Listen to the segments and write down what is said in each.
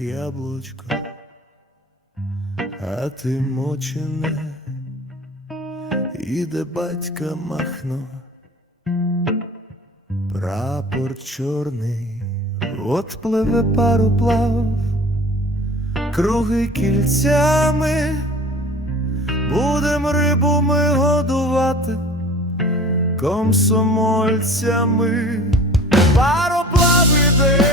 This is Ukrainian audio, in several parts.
яблучко, а ти мочене, іде батька махно, прапор чорний, от пливе пароплав, круги кільцями, будем рибу ми годувати комсомольцями. Пароплав іде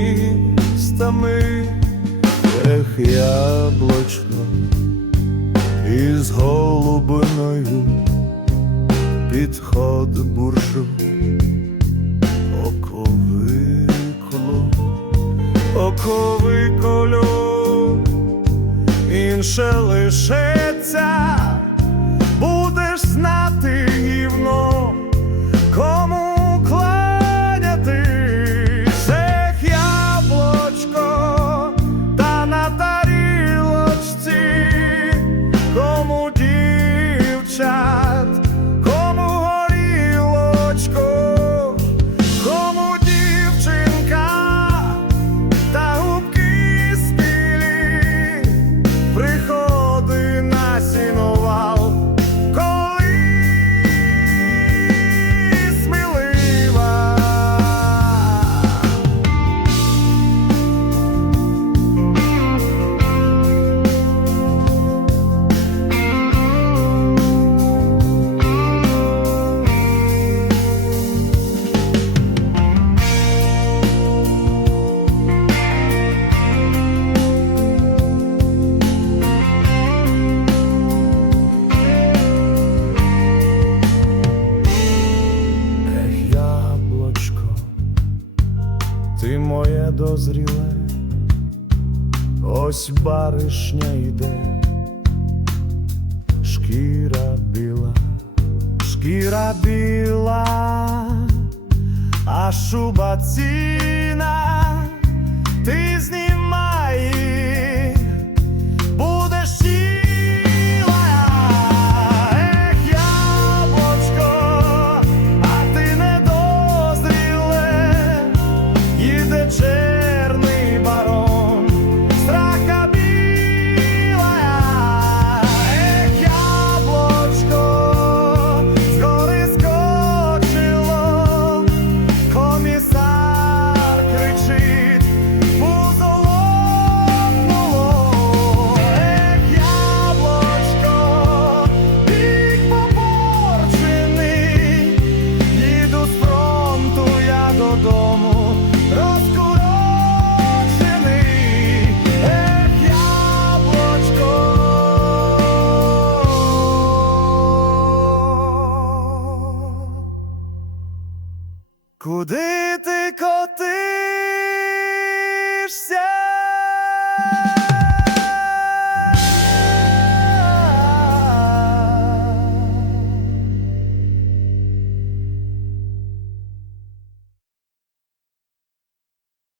комуністами. Ех, яблочко із голубиною підход буржу оковикло окови колю, інше лишеться, моє дозріле, ось баришня йде, шкіра біла, шкіра біла, а шуба ціна, ти знімай, Куди ти котишся?